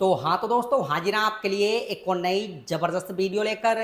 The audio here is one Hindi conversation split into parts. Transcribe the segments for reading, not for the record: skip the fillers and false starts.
तो हाँ तो दोस्तों हाजिर हैं आपके लिए एक और नई ज़बरदस्त वीडियो लेकर।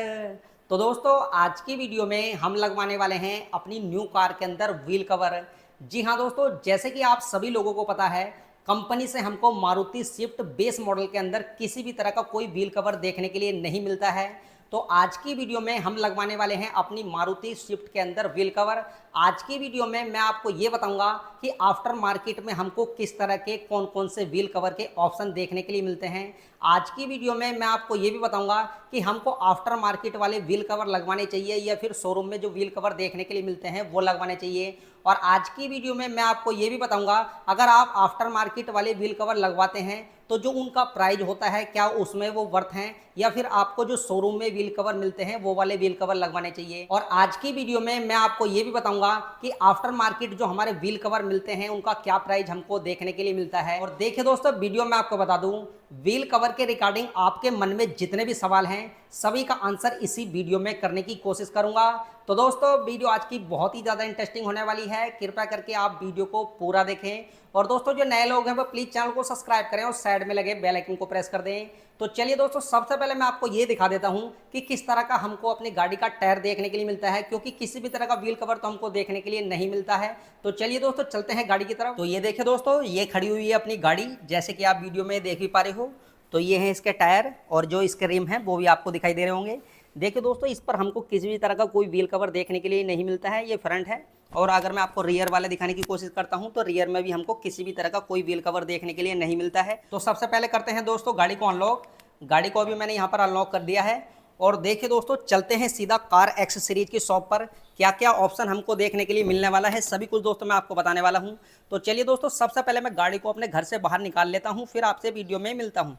तो दोस्तों आज की वीडियो में हम लगवाने वाले हैं अपनी न्यू कार के अंदर व्हील कवर। जी हाँ दोस्तों, जैसे कि आप सभी लोगों को पता है, कंपनी से हमको मारुति स्विफ्ट बेस मॉडल के अंदर किसी भी तरह का कोई व्हील कवर देखने के लिए नहीं मिलता है। तो आज की वीडियो में हम लगवाने वाले हैं अपनी मारुति स्विफ्ट के अंदर व्हील कवर। आज की वीडियो में मैं आपको ये बताऊंगा कि आफ्टर मार्केट में हमको किस तरह के कौन कौन से व्हील कवर के ऑप्शन देखने के लिए मिलते हैं। आज की वीडियो में मैं आपको ये भी बताऊंगा कि हमको आफ्टर मार्केट वाले व्हील कवर लगवाने चाहिए या फिर शोरूम में जो व्हील कवर देखने के लिए मिलते हैं वो लगवाने चाहिए। और आज की वीडियो में मैं आपको ये भी बताऊंगा, अगर आप आफ्टर मार्केट वाले व्हील कवर लगवाते हैं तो जो उनका प्राइस होता है क्या उसमें वो वर्थ हैं, या फिर आपको जो शोरूम में व्हील कवर मिलते हैं वो वाले व्हील कवर लगवाने चाहिए। और आज की वीडियो में मैं आपको ये भी बताऊंगा कि आफ्टर मार्केट जो हमारे व्हील कवर मिलते हैं उनका क्या प्राइस हमको देखने के लिए मिलता है। और देखिए दोस्तों, वीडियो में आपको बता दूं, व्हील कवर के रिगार्डिंग आपके मन में जितने भी सवाल हैं सभी का आंसर इसी वीडियो में करने की कोशिश करूंगा। तो दोस्तों वीडियो आज की बहुत ही ज़्यादा इंटरेस्टिंग होने वाली है, कृपया करके आप वीडियो को पूरा देखें। और दोस्तों जो नए लोग हैं वो प्लीज़ चैनल को सब्सक्राइब करें और साइड में लगे बेल आइकन को प्रेस कर दें। तो चलिए दोस्तों, सबसे पहले मैं आपको ये दिखा देता हूं कि किस तरह का हमको अपनी गाड़ी का टायर देखने के लिए मिलता है, क्योंकि किसी भी तरह का व्हील कवर तो हमको देखने के लिए नहीं मिलता है। तो चलिए दोस्तों चलते हैं गाड़ी की तरफ। तो ये देखिए दोस्तों, ये खड़ी हुई है अपनी गाड़ी, जैसे कि आप वीडियो में देख भी पा रहे हो। तो ये है इसके टायर और जो इसके रिम है वो भी आपको दिखाई दे रहे होंगे। देखिए दोस्तों, इस पर हमको किसी भी तरह का कोई व्हील कवर देखने के लिए नहीं मिलता है। ये फ्रंट है, और अगर मैं आपको रियर वाले दिखाने की कोशिश करता हूं तो रियर में भी हमको किसी भी तरह का कोई व्हील कवर देखने के लिए नहीं मिलता है। तो सबसे पहले करते हैं दोस्तों गाड़ी को अनलॉक। गाड़ी को अभी मैंने यहाँ पर अनलॉक कर दिया है। और देखिए दोस्तों, चलते हैं सीधा कार एक्सेसरीज की शॉप पर। क्या क्या ऑप्शन हमको देखने के लिए मिलने वाला है सभी कुछ दोस्तों मैं आपको बताने वाला हूँ। तो चलिए दोस्तों, सबसे पहले मैं गाड़ी को अपने घर से बाहर निकाल लेता हूँ, फिर आपसे वीडियो में मिलता हूँ।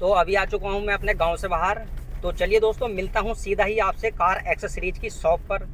तो अभी आ चुका हूँ मैं अपने गाँव से बाहर। तो चलिए दोस्तों, मिलता हूँ सीधा ही आपसे कार एक्सेसरीज की शॉप पर।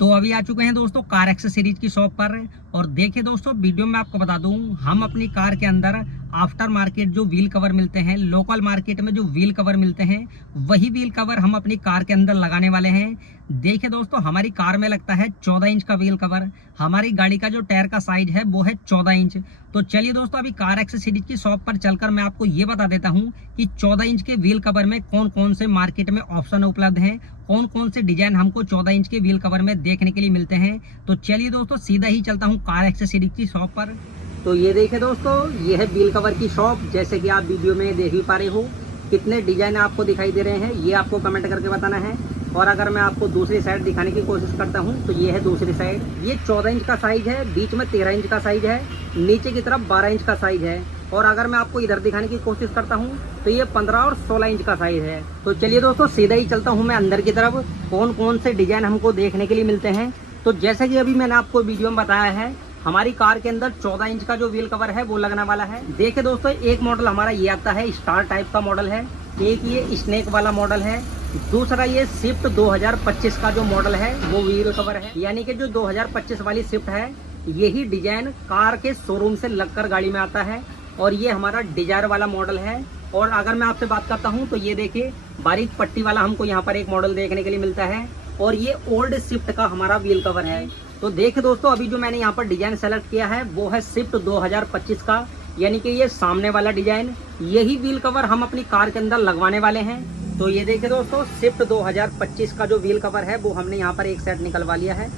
तो अभी आ चुके हैं दोस्तों कार एक्सेसरीज की शॉप पर। और देखिए दोस्तों, वीडियो में आपको बता दूं, हम अपनी कार के अंदर आफ्टर मार्केट जो व्हील कवर मिलते हैं, लोकल मार्केट में जो व्हील कवर मिलते हैं वही व्हील कवर हम अपनी कार के अंदर लगाने वाले हैं। देखिए दोस्तों, हमारी कार में लगता है 14 इंच का व्हील कवर। हमारी गाड़ी का जो टायर का साइज है वो है 14 इंच। तो चलिए दोस्तों, अभी कार एक्सेसरीज की शॉप पर चलकर मैं आपको ये बता देता हूँ कि 14 इंच के व्हील कवर में कौन कौन से मार्केट में ऑप्शन उपलब्ध हैं, कौन कौन से डिजाइन हमको 14 इंच के व्हील कवर में देखने के लिए मिलते हैं। तो चलिए दोस्तों, सीधा ही चलता हूँ कार एक्सेसरीज की शॉप पर। तो ये देखिए दोस्तों, ये है व्हील कवर की शॉप, जैसे कि आप वीडियो में देख ही पा रहे हो। कितने डिजाइन आपको दिखाई दे रहे हैं ये आपको कमेंट करके बताना है। और अगर मैं आपको दूसरी साइड दिखाने की कोशिश करता हूँ तो ये है दूसरी साइड। ये 14 इंच का साइज है, बीच में 13 इंच का साइज है, नीचे की तरफ 12 इंच का साइज है। और अगर मैं आपको इधर दिखाने की कोशिश करता हूँ तो ये 15 और 16 इंच का साइज है। तो चलिए दोस्तों, सीधा ही चलता हूँ मैं अंदर की तरफ, कौन कौन से डिजाइन हमको देखने के लिए मिलते हैं। तो जैसे कि अभी मैंने आपको वीडियो में बताया है, हमारी कार के अंदर 14 इंच का जो व्हील कवर है वो लगने वाला है। देखिए दोस्तों, एक मॉडल हमारा ये आता है, स्टार टाइप का मॉडल है। एक ये स्नेक वाला मॉडल है। दूसरा ये स्विफ्ट 2025 का जो मॉडल है वो व्हील कवर है। यानी कि जो 2025 वाली स्विफ्ट है, यही डिजाइन कार के शोरूम से लगकर गाड़ी में आता है। और ये हमारा डिजायर वाला मॉडल है। और अगर मैं आपसे बात करता हूँ तो ये देखिए, बारीक पट्टी वाला हमको यहाँ पर एक मॉडल देखने के लिए मिलता है। और ये ओल्ड स्विफ्ट का हमारा व्हील कवर है। तो देखिए दोस्तों, अभी जो मैंने यहाँ पर डिजाइन सेलेक्ट किया है वो है स्विफ्ट 2025 का, यानी कि ये सामने वाला डिजाइन। यही व्हील कवर हम अपनी कार के अंदर लगवाने वाले हैं। तो ये देखिए दोस्तों, स्विफ्ट 2025 का जो व्हील कवर है वो हमने यहाँ पर एक सेट निकलवा लिया है।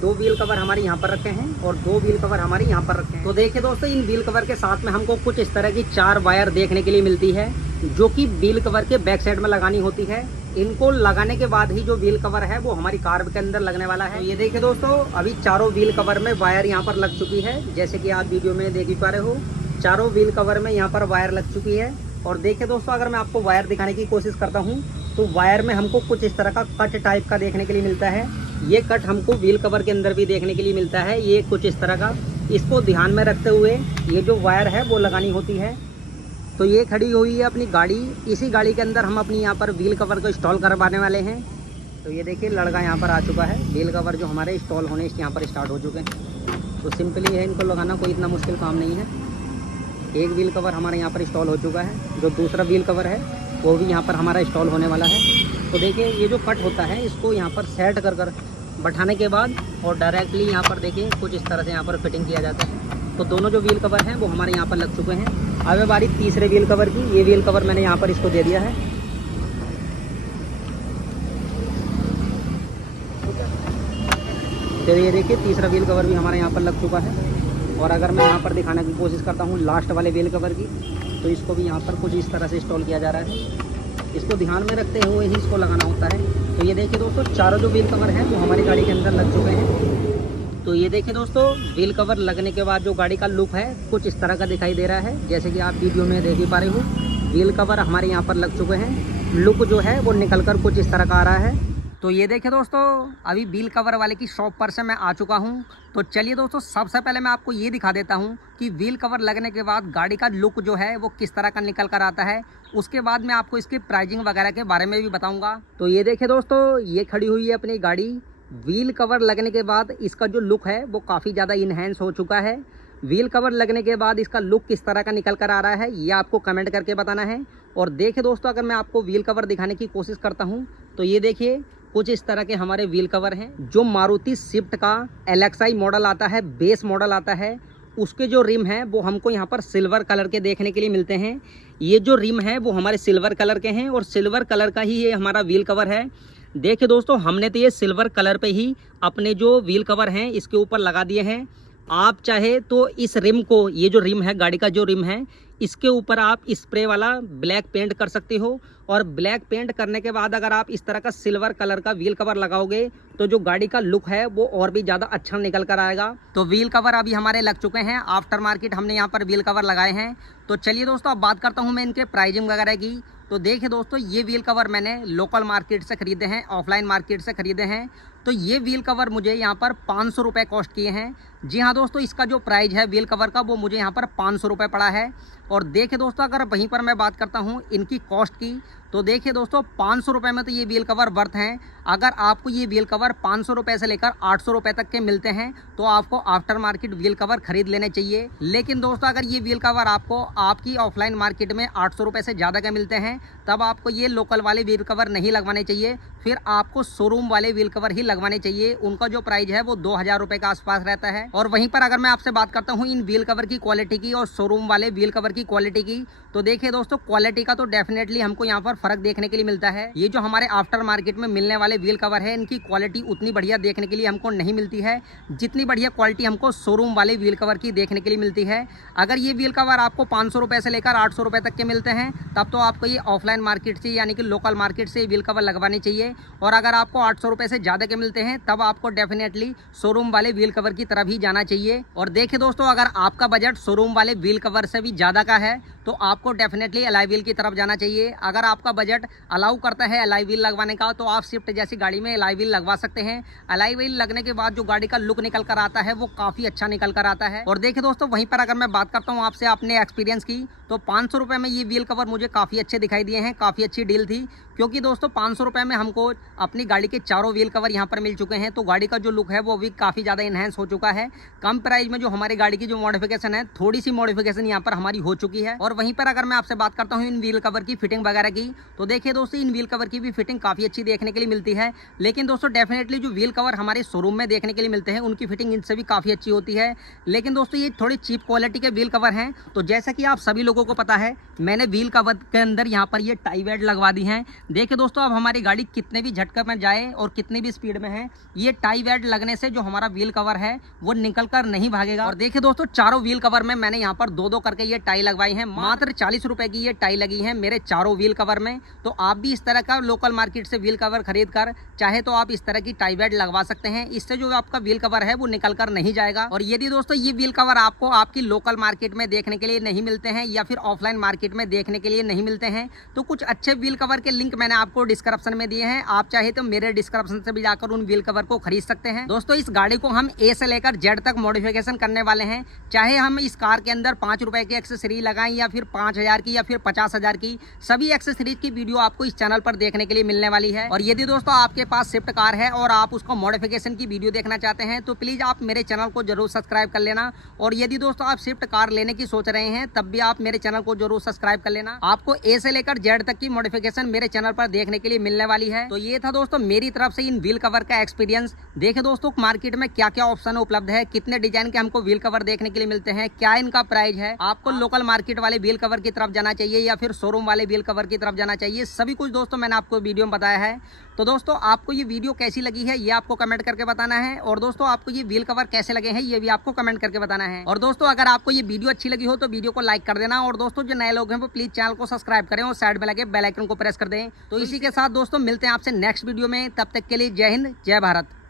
2 व्हील कवर हमारे यहाँ पर रखे हैं और 2 व्हील कवर हमारे यहाँ पर रखे हैं। तो देखिए दोस्तों, इन व्हील कवर के साथ में हमको कुछ इस तरह की 4 वायर देखने के लिए मिलती है, जो कि व्हील कवर के बैक साइड में लगानी होती है। इनको लगाने के बाद ही जो व्हील कवर है वो हमारी कार के अंदर लगने वाला है। तो ये देखिए दोस्तों, अभी चारों व्हील कवर में वायर यहाँ पर लग चुकी है, जैसे कि आप वीडियो में देख ही पा रहे हो। चारों व्हील कवर में यहाँ पर वायर लग चुकी है। और देखिए दोस्तों, अगर मैं आपको वायर दिखाने की कोशिश करता हूँ तो वायर में हमको कुछ इस तरह का कट टाइप का देखने के लिए मिलता है। ये कट हमको व्हील कवर के अंदर भी देखने के लिए मिलता है, ये कुछ इस तरह का। इसको ध्यान में रखते हुए ये जो वायर है वो लगानी होती है। तो ये खड़ी हुई है अपनी गाड़ी, इसी गाड़ी के अंदर हम अपनी यहाँ पर व्हील कवर को इंस्टॉल करवाने वाले हैं। तो ये देखिए, लड़का यहाँ पर आ चुका है। व्हील कवर जो हमारे इंस्टॉल होने यहाँ पर स्टार्ट हो चुके हैं। तो सिंपली है, इनको लगाना कोई इतना मुश्किल काम नहीं है। एक व्हील कवर हमारे यहाँ पर इंस्टॉल हो चुका है, जो दूसरा व्हील कवर है वो भी यहाँ पर हमारा इंस्टॉल होने वाला है। तो देखिए, ये जो कट होता है इसको यहाँ पर सेट कर बैठाने के बाद और डायरेक्टली यहाँ पर देखिए कुछ इस तरह से यहाँ पर फिटिंग किया जाता है। तो दोनों जो व्हील कवर हैं वो हमारे यहाँ पर लग चुके हैं। अब है बारी तीसरे व्हील कवर की। ये व्हील कवर मैंने यहाँ पर इसको दे दिया है। तो ये देखिए तीसरा व्हील कवर भी हमारे यहाँ पर लग चुका है। और अगर मैं यहाँ पर दिखाने की कोशिश करता हूँ लास्ट वाले व्हील कवर की, तो इसको भी यहाँ पर कुछ इस तरह से इंस्टॉल किया जा रहा है। इसको ध्यान में रखते हुए ही इसको लगाना होता है। तो ये देखिए दोस्तों चारों जो व्हील कवर हैं वो हमारी गाड़ी के अंदर लग चुके हैं। तो ये देखिए दोस्तों व्हील कवर लगने के बाद जो गाड़ी का लुक है कुछ इस तरह का दिखाई दे रहा है, जैसे कि आप वीडियो में देख ही पा रहे हो। व्हील कवर हमारे यहाँ पर लग चुके हैं। लुक जो है वो निकल कर कुछ इस तरह का आ रहा है। तो ये देखिए दोस्तों अभी व्हील कवर वाले की शॉप पर से मैं आ चुका हूँ। तो चलिए दोस्तों सबसे पहले मैं आपको ये दिखा देता हूँ कि व्हील कवर लगने के बाद गाड़ी का लुक जो है वो किस तरह का निकल कर आता है। उसके बाद मैं आपको इसकी प्राइसिंग वगैरह के बारे में भी बताऊँगा। तो ये देखिए दोस्तों ये खड़ी हुई है अपनी गाड़ी। व्हील कवर लगने के बाद इसका जो लुक है वो काफ़ी ज़्यादा इन्हेंस हो चुका है। व्हील कवर लगने के बाद इसका लुक किस तरह का निकल कर आ रहा है ये आपको कमेंट करके बताना है। और देखिए दोस्तों अगर मैं आपको व्हील कवर दिखाने की कोशिश करता हूँ तो ये देखिए कुछ इस तरह के हमारे व्हील कवर हैं। जो मारुति स्विफ्ट का LXI मॉडल आता है, बेस मॉडल आता है, उसके जो रिम हैं वो हमको यहाँ पर सिल्वर कलर के देखने के लिए मिलते हैं। ये जो रिम है वो हमारे सिल्वर कलर के हैं और सिल्वर कलर का ही ये हमारा व्हील कवर है। देखिए दोस्तों हमने तो ये सिल्वर कलर पे ही अपने जो व्हील कवर हैं इसके ऊपर लगा दिए हैं। आप चाहे तो इस रिम को, ये जो रिम है गाड़ी का जो रिम है, इसके ऊपर आप स्प्रे वाला ब्लैक पेंट कर सकते हो। और ब्लैक पेंट करने के बाद अगर आप इस तरह का सिल्वर कलर का व्हील कवर लगाओगे तो जो गाड़ी का लुक है वो और भी ज़्यादा अच्छा निकल कर आएगा। तो व्हील कवर अभी हमारे लग चुके हैं। आफ्टर मार्केट हमने यहाँ पर व्हील कवर लगाए हैं। तो चलिए दोस्तों अब बात करता हूँ मैं इनके प्राइसिंग वगैरह की। तो देखिए दोस्तों ये व्हील कवर मैंने लोकल मार्केट से ख़रीदे हैं, ऑफलाइन मार्केट से ख़रीदे हैं। तो ये व्हील कवर मुझे यहाँ पर 500 रुपये कॉस्ट किए हैं। जी हाँ दोस्तों इसका जो प्राइस है व्हील कवर का वो मुझे यहाँ पर 500 रुपये पड़ा है। और देखिए दोस्तों अगर वहीं पर मैं बात करता हूँ इनकी कॉस्ट की, तो देखिए दोस्तों 500 रुपये में तो ये व्हील कवर वर्थ हैं। अगर आपको ये व्हील कवर 500 रुपये से लेकर 800 रुपये तक के मिलते हैं तो आपको आफ्टर मार्केट व्हील कवर खरीद लेने चाहिए। लेकिन दोस्तों अगर ये व्हील कवर आपको आपकी ऑफलाइन मार्केट में 800 रुपये से ज़्यादा के मिलते हैं तब आपको ये लोकल वाले व्हील कवर नहीं लगवाने चाहिए, फिर आपको शोरूम वाले व्हील कवर ही लगवाने चाहिए। उनका जो प्राइस है वो 2000 रुपये के आसपास रहता है। और वहीं पर अगर मैं आपसे बात करता हूँ इन व्हील कवर की क्वालिटी की और शोरूम वाले व्हील कवर की क्वालिटी की, तो देखिए दोस्तों क्वालिटी का तो डेफिनेटली हमको यहाँ पर फर्क देखने के लिए मिलता है। ये जो हमारे आफ्टर मार्केट में मिलने वाले व्हील कवर है इनकी क्वालिटी उतनी बढ़िया देखने के लिए हमको नहीं मिलती है जितनी बढ़िया क्वालिटी हमको शोरूम वाले व्हील कवर की देखने के लिए मिलती है। अगर ये व्हील कवर आपको 500 रुपये से लेकर 800 रुपये तक के मिलते हैं तब तो आपको ये ऑफलाइन मार्केट से यानी कि लोकल मार्केट से व्हील कवर लगवानी चाहिए। और अगर आपको 800 रुपये से ज़्यादा के मिलते हैं तब आपको डेफिनेटली शोरूम वाले व्हील कवर की तरफ ही जाना चाहिए। और देखिए दोस्तों अगर आपका बजट शोरूम वाले व्हील कवर से भी ज़्यादा का है तो आपको डेफिनेटली एलॉय व्हील की तरफ जाना चाहिए। अगर आपका बजट अलाउ करता है एलॉय व्हील लगवाने का तो आप स्विफ्ट जैसी गाड़ी में एलॉय व्हील लगवा सकते हैं। एलॉय व्हील लगने के बाद जो गाड़ी का लुक निकल कर आता है वो काफ़ी अच्छा निकल कर आता है। और देखिए दोस्तों वहीं पर अगर मैं बात करता हूँ आपसे अपने एक्सपीरियंस की, तो 500 रुपये में ये व्हील कवर मुझे काफ़ी अच्छे दिखाई दिए हैं। काफ़ी अच्छी डील थी क्योंकि दोस्तों 500 रुपये में हमको अपनी गाड़ी के चारों व्हील कवर यहाँ पर मिल चुके हैं। तो गाड़ी का जो लुक है वो भी काफ़ी ज़्यादा इन्हेंस हो चुका है। कम प्राइस में जो हमारी गाड़ी की जो मॉडिफिकेशन है, थोड़ी सी मॉडिफिकेशन यहाँ पर हमारी हो चुकी है। और वहीं पर अगर मैं आपसे बात करता हूँ इन व्हील कवर की फिटिंग वगैरह की, तो देखिए दोस्तों इन व्हील कवर की भी फिटिंग काफ़ी अच्छी देखने के लिए मिलती है। लेकिन दोस्तों डेफिनेटली जो व्हील कवर हमारे शोरूम में देखने के लिए मिलते हैं उनकी फिटिंग इनसे भी काफ़ी अच्छी होती है। लेकिन दोस्तों ये थोड़ी चीप क्वालिटी के व्हील कवर हैं। तो जैसा कि आप सभी लोगों को पता है मैंने व्हील कवर के अंदर यहाँ पर ये टाई वेड लगवा दी हैं। देखिए दोस्तों अब हमारी गाड़ी कितने भी झटके में जाए और कितनी भी स्पीड में है, ये टाई वेड लगने से जो हमारा व्हील कवर है वो निकल कर नहीं भागेगा। और देखिए दोस्तों चारों व्हील कवर में मैंने यहाँ पर दो दो करके ये टाई लगवाई है। मात्र 40 रुपए की ये टाई लगी है मेरे चारों व्हील कवर में। तो आप भी इस तरह का लोकल मार्केट से व्हील कवर खरीद कर चाहे तो आप इस तरह की टाई वेड लगवा सकते हैं। इससे जो आपका व्हील कवर है वो निकल कर नहीं जाएगा। और यदि दोस्तों ये व्हील कवर आपको आपकी लोकल मार्केट में देखने के लिए नहीं मिलते हैं या फिर ऑफलाइन मार्केट में देखने के लिए नहीं मिलते हैं तो कुछ अच्छे व्हील कवर के लिंक मैंने आपको डिस्क्रिप्शन में दिए हैं। आप चाहे तो मेरे डिस्क्रिप्शन से भी जाकर उन व्हील कवर को खरीद सकते हैं। दोस्तों इस गाड़ी को हम ए से लेकर जेड तक मॉडिफिकेशन करने वाले हैं। चाहे हम इस कार के अंदर 5 रुपए की एक्सेसरी लगाएं या फिर 5000 की या फिर 50,000 की, सभी एक्सेसरीज की वीडियो आपको इस चैनल पर देखने के लिए मिलने वाली है। और यदि दोस्तों आपके पास स्विफ्ट कार है और आप उसको मॉडिफिकेशन की वीडियो देखना चाहते हैं तो प्लीज आप मेरे चैनल को जरूर सब्सक्राइब कर लेना। और यदि दोस्तों आप स्विफ्ट कार लेने की सोच रहे हैं तब भी आप मेरे चैनल को जरूर सब्सक्राइब कर लेना। आपको ए से लेकर जेड तक की मॉडिफिकेशन मेरे चैनल पर देखने के लिए मिलने वाली है। तो ये था दोस्तों मेरी तरफ से इन व्हील कवर का एक्सपीरियंस। देखे दोस्तों मार्केट में क्या क्या ऑप्शन उपलब्ध है, कितने डिजाइन के हमको व्हील कवर देखने के लिए मिलते हैं, क्या इनका प्राइस है, आपको लोकल मार्केट वाले व्हील कवर की तरफ जाना चाहिए या फिर शोरूम वाले व्हील कवर की तरफ जाना चाहिए, सभी कुछ दोस्तों मैंने आपको वीडियो में बताया है। तो दोस्तों आपको ये वीडियो कैसी लगी है ये आपको कमेंट करके बताना है, और दोस्तों आपको ये व्हील कवर कैसे लगे हैं ये भी आपको कमेंट करके बताना है। और दोस्तों अगर आपको ये वीडियो अच्छी लगी हो तो वीडियो को लाइक कर देना, और दोस्तों जो नए लोग हैं वो प्लीज चैनल को सब्सक्राइब करें और साइड में लगे बेल आइकन को प्रेस कर दें। तो इसी के साथ दोस्तों मिलते हैं आपसे नेक्स्ट वीडियो में, तब तक के लिए जय हिंद जय भारत।